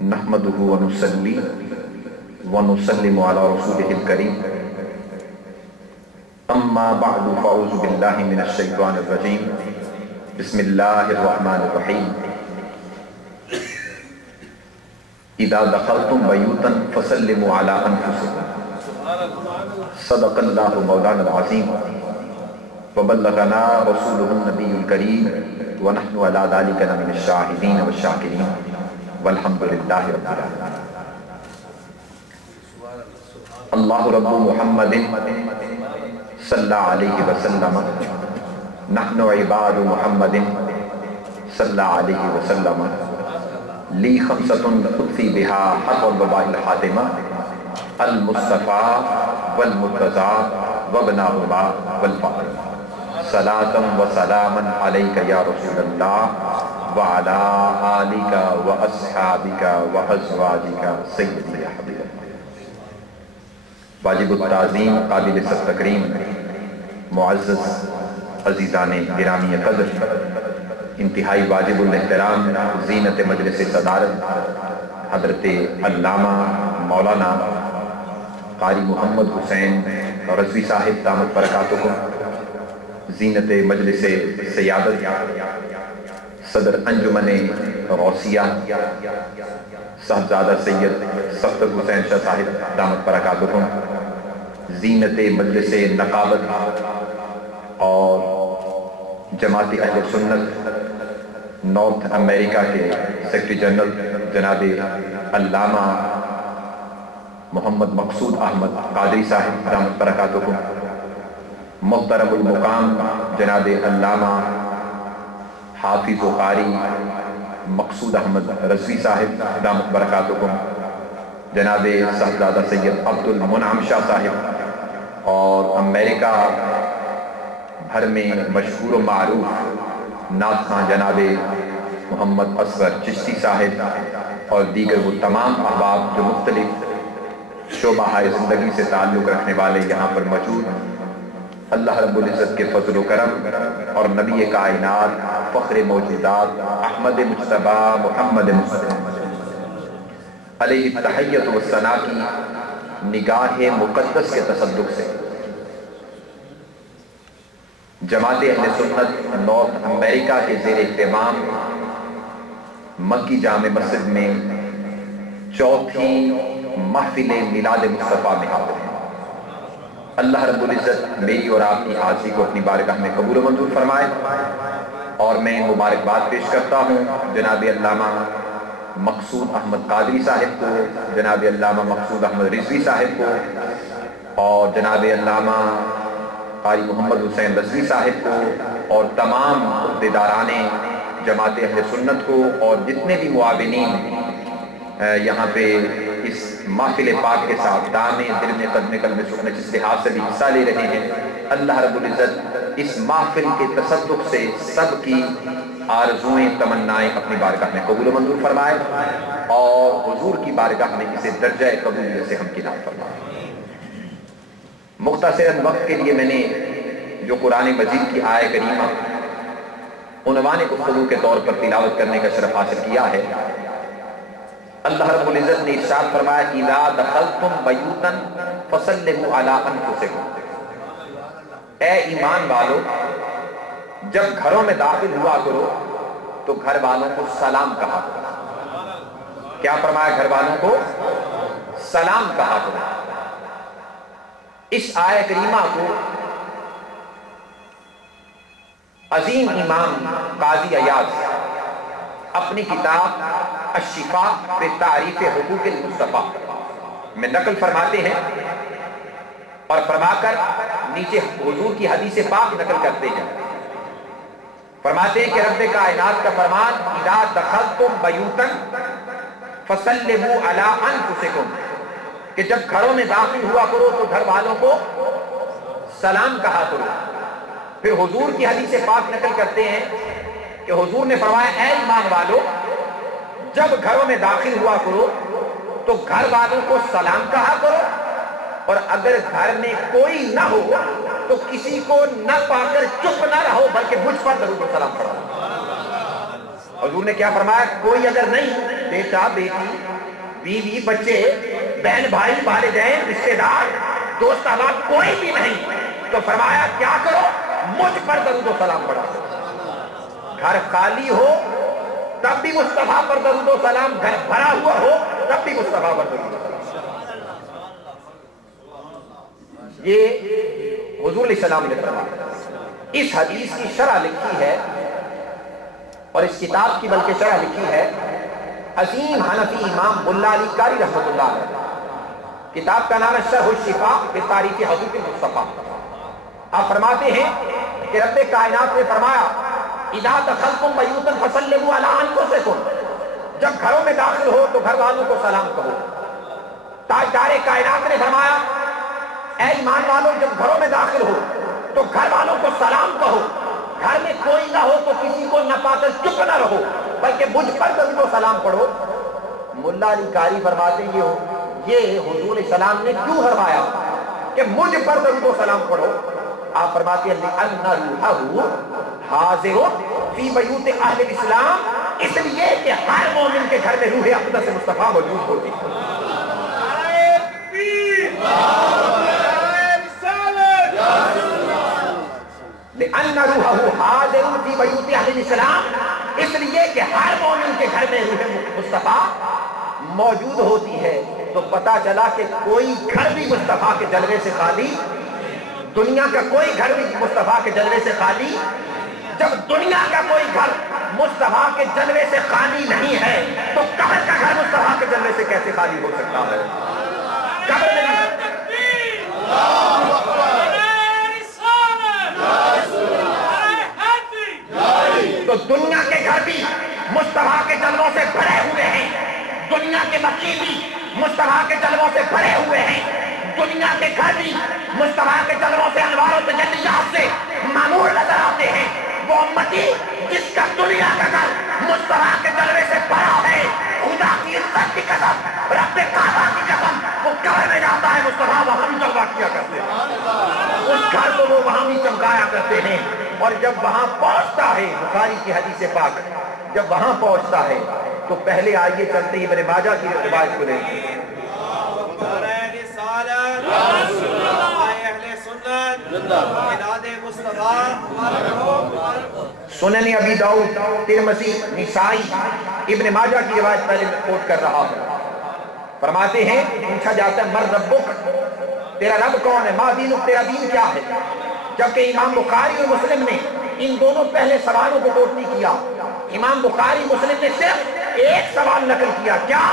نحمده ونصلي ونسلم على رسوله الكريم اما بعد فاعوذ بالله من الشيطان الرجيم بسم الله الرحمن الرحيم اذا دخلتم بيوتا فسلموا على انفسكم صدق الله مولانا العظيم وبلغنا رسوله النبي الكريم ونحن على ذلك من الشاهدين والشاكرين والحمد لله رب العالمين. اللہ رب محمد صلی علیہ وسلم نحن عباد محمد صلی علیہ وسلم لی خمسۃ خطفی بہا حق الوباء الحاتمہ المصطفیٰ والمرتضیٰ وابنہما والفاطمہ صلاۃ و سلاما علیک یا رسول اللہ وعلی آلک و اصحابک و ازواجک سیدی یا حبیب اللہ. واجب التعظیم قابل تکریم معزز عزیزان گرامی قدر انتہائی واجب الاحترام زینت مجلس صدارت حضرت علامہ مولانا قاری محمد حسین رضوی صاحب دامت برکاتکم، زینت مجلس سیادت صدر انجمن غوثیہ صاحبزادہ سید صفدر حسین شاہ صاحب دامت برکاتکم، زینت مجلس نقابت اور جماعت اہل سنت نارتھ امریکہ کے سیکرٹری جنرل جناب علامہ محمد مقصود احمد قادری صاحب دامت برکاتکم، محترم المقام جناب علامہ حافظ و قاری مقصود احمد رضوی صاحب دامت برکاتکم، جناب صاحبزادہ سید عبد المنعم شاہ صاحب، اور امریکہ بھر میں مشہور و معروف نعت خواں جناب محمد اصغر چشتی صاحب، اور دیگر وہ تمام احباب جو مختلف شعبہ زندگی سے تعلق رکھنے والے یہاں پر موجود. اللہ رب العزت کے فضل و کرم اور نبی کائنات فخر موجودات احمد مجتبی محمد مصطفیٰ علیہ التحیۃ والثناء کی نگاہ مقدس کے تصدق سے جماعت اہل سنت نارتھ امریکہ کے زیر اہتمام مکی جامع مسجد میں چوتھی محفل میلاد مصطفیٰ میں حاضر ہیں. اللہ رب العزت میری اور آپ کی حاضری کو اپنی بارگاہ میں قبول و منظور فرمائے، اور میں مبارکباد پیش کرتا ہوں جناب علامہ مقصود احمد قادری صاحب کو، جناب علامہ مقصود احمد رضوی صاحب کو، اور جناب علامہ قاری محمد حسین رضوی صاحب کو، اور تمام عہدیداران جماعت اہل سنت کو، اور جتنے بھی معاونین یہاں پہ اس محفل پاک کے ساتھ دامے دل میں قدم قلب سکنے جس لحاظ سے بھی حصہ لے رہے ہیں. اللہ رب العزت اس محفل کے تصدق سے سب کی آرزوئیں تمنائیں اپنی بارگاہ میں قبول و منظور فرمائے، اور حضور کی بارگاہ میں اسے درجہ قبولیت سے ہم کنار فرمائے. مختصراً وقت کے لیے میں نے جو قرآن مجید کی آیہ کریمہ عنوان گفتگو کے طور پر تلاوت کرنے کا شرف حاصل کیا ہے. اللہ رب العزت نے ارشاد فرمایا اذا دخلتم بیوتا فسلموا علی انفسکم، اے ایمان والو جب گھروں میں داخل ہوا کرو تو گھر والوں کو سلام کہا کرو. کیا فرمایا؟ گھر والوں کو سلام کہا کرو. اس آیہ کریمہ کو عظیم امام قاضی عیاض اپنی کتاب الشفاء فی تعریف حقوق المصطفیٰ میں نقل فرماتے ہیں، اور فرما کر نیچے حضور کی حدیث پاک نقل کرتے ہیں. فرماتے ہیں کہ رب کائنات کا فرمان اذا دخلتم بیوتا فسلموا علی انفسکم، کہ جب گھروں میں داخل ہوا کرو تو گھر والوں کو سلام کہا کرو. پھر حضور کی حدیث پاک نقل کرتے ہیں کہ حضور نے فرمایا اے ایمان والو جب گھروں میں داخل ہوا کرو تو گھر والوں کو سلام کہا کرو، اور اگر گھر میں کوئی نہ ہو تو کسی کو نہ پا کر چپ نہ رہو بلکہ مجھ پر درود و سلام پڑھو. حضور نے کیا فرمایا؟ کوئی اگر نہیں، بیٹا بیٹی بیوی بچے بہن بھائی والدین رشتے دار دوست احباب کوئی بھی نہیں، تو فرمایا کیا کرو؟ مجھ پر درود و سلام پڑھا۔ گھر خالی ہو تب بھی مصطفیٰ پر درود و سلام، گھر بھرا ہوا ہو تب بھی مصطفیٰ پر درود و سلام۔ یہ حضور علیہ السلام نے فرمایا۔ اس حدیث کی شرح لکھی ہے اور اس کتاب کی بلکہ شرح لکھی ہے عظیم حنفی امام ملا علی قاری رحمۃ اللہ علیہ۔ کتاب کا نام ہے شرح الشفا فی تاریخ حضرت مصطفیٰ۔ آپ فرماتے ہیں کہ رب کائنات نے فرمایا اذا دخلتم بیوتا فسلموا علی انفسکم، جب گھروں میں داخل ہو تو گھر والوں کو سلام کہو۔ تاجدار کائنات نے فرمایا اے ایمان والوں، جب گھروں میں داخل ہو تو گھر والوں کو سلام کہو، گھر میں کوئی نہ ہو تو کسی کو نہ پا کر چپ نہ رہو بلکہ مجھ پر درود و سلام پڑھو۔ ملا علی قاری فرماتے ہیں یہ حضور علیہ السلام نے کیوں فرمایا کہ مجھ پر درود و سلام پڑھو؟ آپ فرماتے ہیں لِأَنَّ رُوحَهُ حَاضِرٌ فِي بَيُوتِ اہل الاسلام، اس لیے کہ ہر مومن کے گھر میں روح اقدس مصطفیٰ موجود ہوتی ہے۔ لِأَنَّ رُوحَهُ حَاضِرٌ فِي بَيُوتِ اہل الاسلام، اس لیے کہ ہر مومن کے گھر میں روح مصطفیٰ موجود ہوتی ہے۔ تو پتا چلا کہ کوئی گھر بھی مصطفیٰ کے جلوے سے خالی، دنیا کا کوئی گھر بھی مصطفیٰ کے جلوے سے خالی، جب دنیا کا کوئی گھر مصطفیٰ کے جلوے سے خالی نہیں ہے تو قبر کا گھر مصطفیٰ کے جلوے سے کیسے خالی ہو سکتا ہے؟ قبر میں تو دنیا کے گھر بھی مصطفیٰ کے جلووں سے بھرے ہوئے ہیں، دنیا کے مکین بھی مصطفیٰ کے جلووں سے بھرے ہوئے ہیں، دنیا کے گھر بھی مصطفیٰ کے جلووں سے انوار و تجلیات سے معمور نظر آتے ہیں۔ وہ امتی جس کا دنیا کا گھر مصطفیٰ کے جلوے سے بھرا ہے، خدا کی عزت کی قسم، رب کعبہ کی قسم، وہ قبر میں جاتا ہے مصطفیٰ وہاں بھی جلوہ کیا کرتے ہیں، اس گھر کو وہ وہاں بھی چمکایا کرتے ہیں۔ اور جب وہاں پہنچتا ہے، بخاری کی حدیث پاک، جب وہاں پہنچتا ہے تو پہلے آئیے چلتے ابن ماجہ کی روایت کو لیں گے۔ سنن ابی داؤد، ترمذی، نسائی، ابن ماجہ کی روایت پہلے میں کوٹ کر رہا ہوں۔ فرماتے ہیں پوچھا جاتا ہے من ربک، تیرا رب کون ہے؟ ما دینک، تیرا دین کیا ہے؟ جبکہ امام بخاری اور مسلم نے ان دونوں پہلے سوالوں کو کوٹ نہیں کیا، امام بخاری مسلم نے صرف ایک سوال نقل کیا، کیا؟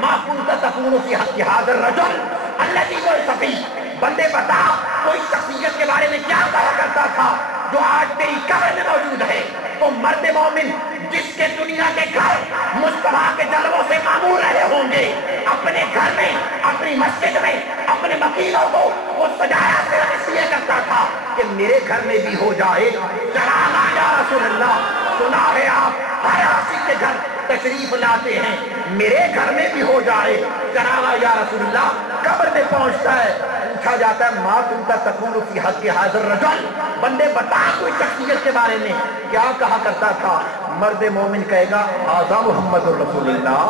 ما کنت تقول فی حق ھذا الرجل الذی بعث فیہ، بندے بتا کوئی شخصیت کے بارے میں کیا کہا کرتا تھا جو آج تیری قبر میں موجود ہے؟ تو مرد مومن جس کے دنیا کے گھر مصطفیٰ کے جلووں سے معمور رہے ہوں گے، اپنے گھر میں، اپنی مسجد میں، اپنے مکینوں کو وہ سجایا صرف اس لیے کرتا تھا کہ میرے گھر میں بھی ہو جائے چراغا یا رسول اللہ۔ سنا ہے آپ ہر عاشق کے گھر تشریف لاتے ہیں، میرے گھر میں بھی ہو جائے چراغا یا رسول اللہ۔ قبر میں پہنچتا ہے، پوچھا جاتا ہے ما کنت تقول فی حق ھذا الرجل، بندے بتا کوئی شخصیت کے بارے میں کیا کہا کرتا تھا؟ مرد مومن کہے گا ھذا محمد رسول اللہ۔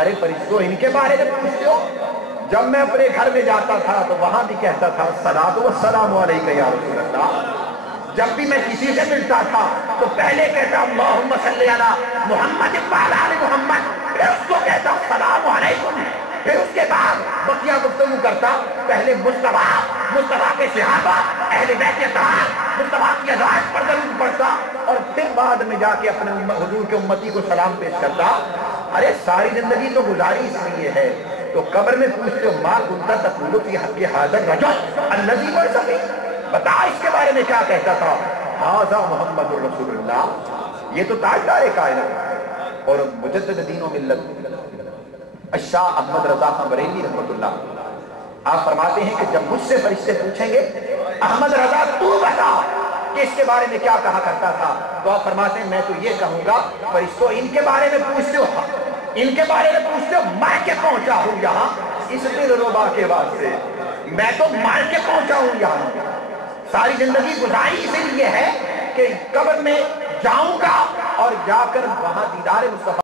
ارے فرشتوں ان کے بارے میں پوچھتے ہو؟ جب میں اپنے گھر میں جاتا تھا تو وہاں بھی کہتا تھا الصلاۃ والسلام علیک یا رسول اللہ۔ جب بھی میں کسی سے ملتا تھا تو پہلے کہتا اللہم صلی علی محمد وعلی آل محمد، پھر اس کو کہتا السلام علیکم، پھر اس کے بعد بقیہ گفتگو کرتا، پہلے مصطفیٰ کے صحابہ، اہل بیت اطہار، مصطفیٰ کی ازواج پر درود پڑھتا اور پھر بعد میں جا کے اپنے حضور کے امتی کو سلام پیش کرتا۔ ارے ساری زندگی تو گزاری اس لیے ہے، تو قبر میں پوچھتے ہو ما کنت تقول فی حق ھذا الرجل الذی بعث فیہ، بتا اس کے بارے میں کیا کہتا تھا؟ ھذا محمد رسول اللہ۔ یہ تو تاجدار کائنات اور مجدد دین و ملت الشاہ احمد رضا خان بریلوی رحمۃ اللہ، آپ فرماتے ہیں کہ جب مجھ سے فرشتے پوچھیں گے احمد رضا تو بتا کہ اس کے بارے میں کیا کہا کرتا تھا، تو آپ فرماتے ہیں میں تو یہ کہوں گا فرشتوں ان کے بارے میں پوچھتے ہو، ان کے بارے میں پوچھتے ہو، میں کے پہنچا ہوں یہاں اس دل ربا کے واسطے، میں تو مار کے پہنچا ہوں یہاں، ساری زندگی گزاری اسی لیے ہے کہ قبر میں جاؤں گا اور جا کر وہاں دیدار مصطفیٰ